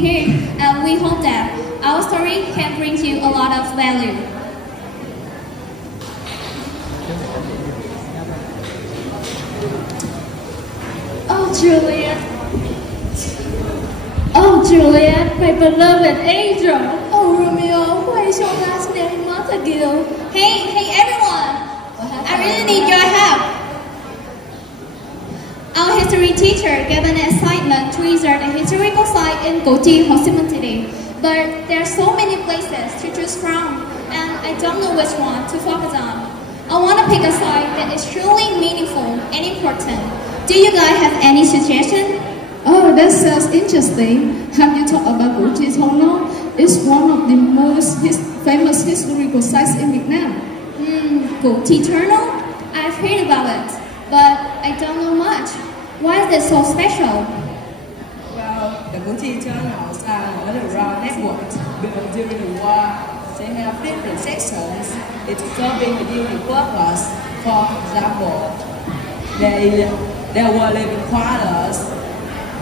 being here, and we hope that our story can bring you a lot of value. Oh, Juliet, my beloved angel. Oh, Romeo, why is your last name Montague? Hey, everyone! I really need your help. Our history teacher gave an assignment to research a historical site in Cuộc, Ho Chi Minh City. But there are so many places to choose from, and I don't know which one to focus on. I want to pick a site that is truly meaningful and important. Do you guys have any suggestions? Oh, that sounds interesting. Have you thought about Cuộc Tunnel? It's one of the most famous historical sites in Vietnam. Cuộc Tunnel? I've heard about it, but I don't know much. Why is it so special? Well, the Cuộc tunnels are an underground network built during the war. They have different sections. It's serving a different purpose. For example, there were living quarters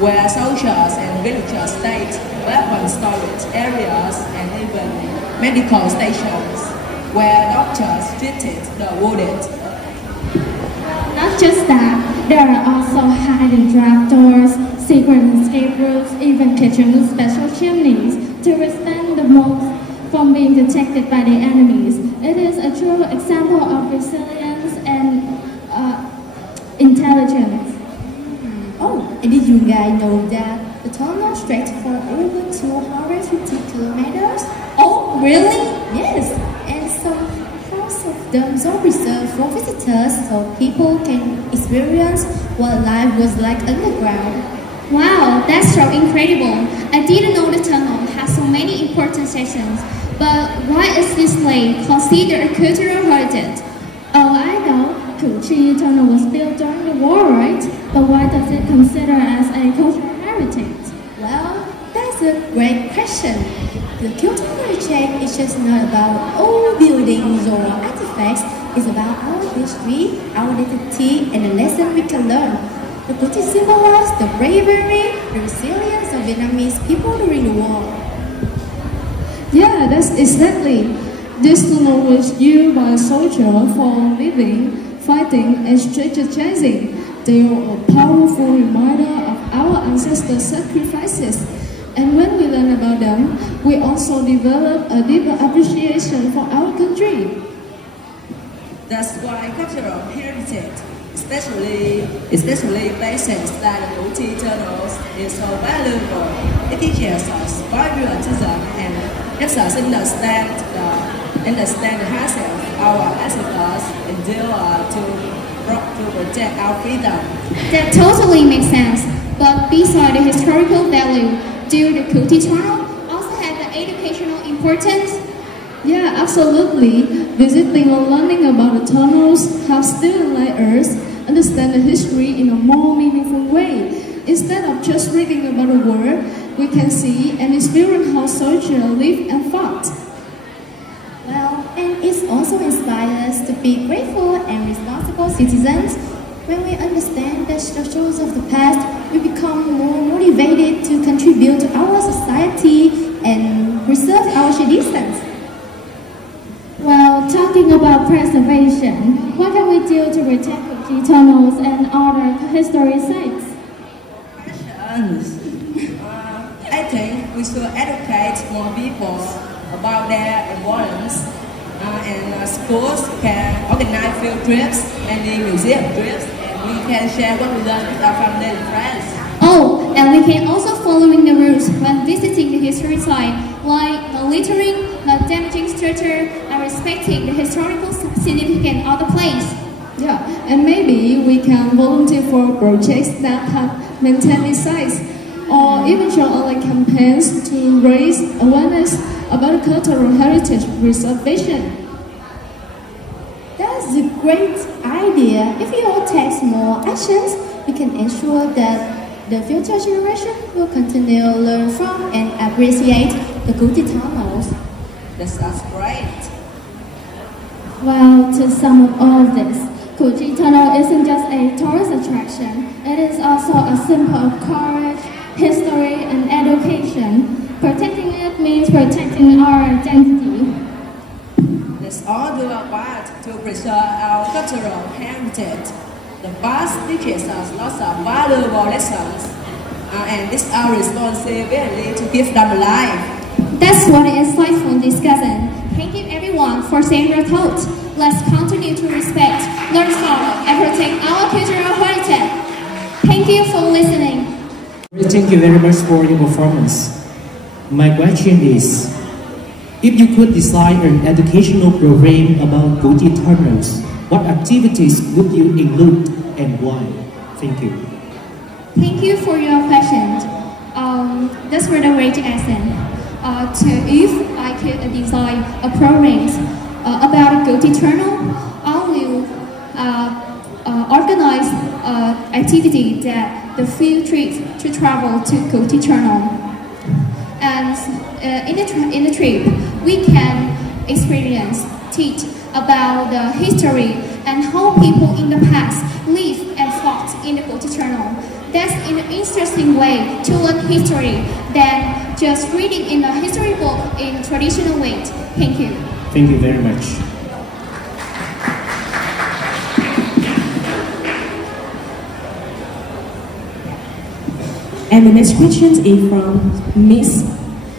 where soldiers and villagers stayed, weapon storage areas, and even medical stations where doctors treated the wounded. Not just that, there are also hidden trapdoors, secret escape routes, even kitchens with special chimneys to withstand the mold from being detected by the enemies. It is a true example of resilience and intelligence. Oh, and did you guys know that the tunnel stretched for over 250 kilometers? Oh, really? Yes, and some parts of them are reserved for visitors so people can experience what life was like underground. Wow, that's so incredible. I didn't know the tunnel has so many important sections. But why is this lake considered a cultural heritage? Oh, I know. Cuộc Tunnel was built during the war, right? But why does it consider as a cultural heritage? Well, that's a great question. The cultural heritage is just not about old buildings or artifacts. It's about our history, our identity, and the lesson we can learn. The Cuộc symbolizes the bravery, the resilience of Vietnamese people during the war. Yeah, that's exactly. This tunnel was used by soldiers for living, fighting, and strategizing. They are a powerful reminder of our ancestors' sacrifices. And when we learn about them, we also develop a deeper appreciation for our country. That's why cultural heritage, especially places like the Cuộc tunnels, is so valuable. It teaches us patriotism and helps us understand the hassle our ancestors endure to protect our freedom. That totally makes sense. But besides the historical value, do the Cuộc tunnel also have the educational importance? Yeah, absolutely. Visiting or learning about the tunnels helps students like us understand the history in a more meaningful way. Instead of just reading about the war, we can see and experience how soldiers lived and fought. Well, and it also inspires us to be grateful and responsible citizens. When we understand the structures of the past, we become more motivated to contribute to our society and preserve our traditions. Well, talking about preservation, what can we do to protect Cuộc tunnels and other historic sites? I think we should educate more people about their importance, and schools can organize field trips and the museum trips, and we can share what we learned with our family and friends. Oh, and we can also following the rules when visiting the historic site, like not littering, not damaging structure, and respecting the historical significance of the place. Yeah, and maybe we can volunteer for projects that help maintain these sites, or even show online campaigns to raise awareness about cultural heritage preservation. That's a great idea. If we all take more actions, we can ensure that the future generation will continue to learn from and appreciate the Cuộc tunnels. That's great. Well, to sum up all of this, Cuộc Tunnel isn't just a tourist attraction. It is also a symbol of courage, history, and education. in our identity. Let's all do our part to preserve our cultural heritage. The past teaches us lots of valuable lessons, and it's our responsibility to give them life. That's what an insightful discussion. Thank you everyone for sharing your thoughts. Let's continue to respect, learn how, and protect our cultural heritage. Thank you for listening. Thank you very much for your performance. My question is, if you could design an educational program about Goji tunnels, what activities would you include and why? Thank you. Thank you for your question. That's really great answer. If I could design a program about Goji tunnel, I will organize activity that the field trip to travel to Goji tunnel. And in the trip, we can experience, teach about the history and how people in the past lived and fought in the Goji tunnel. That's an interesting way to learn history than just reading in a history book in traditional way. Thank you. Thank you very much. And the next question is from Miss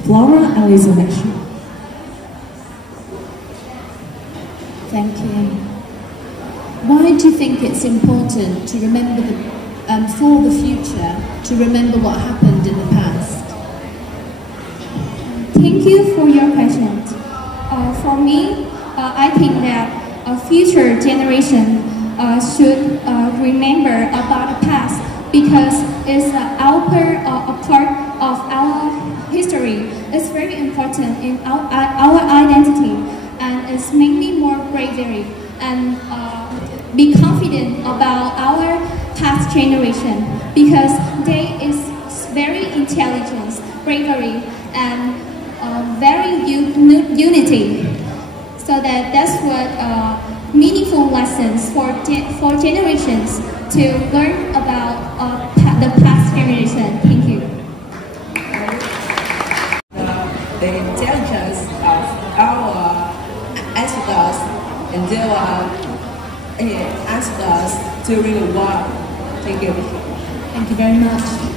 Flora Elizabeth. Thank you. Why do you think it's important to remember for the future, to remember what happened in the past? Thank you for your question. For me, I think that a future generation should remember about the past because it's a part of our history. It's very important in our identity, and it's make me more bravery and be confident about our past generation because they is very intelligent, bravery, and very unity. So that's what meaningful lessons for generations to learn about the past generation. Thank you. The intelligence of our ancestors and their ancestors during the war. Thank you. Thank you very much.